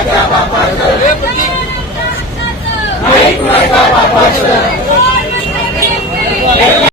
aquela paixão.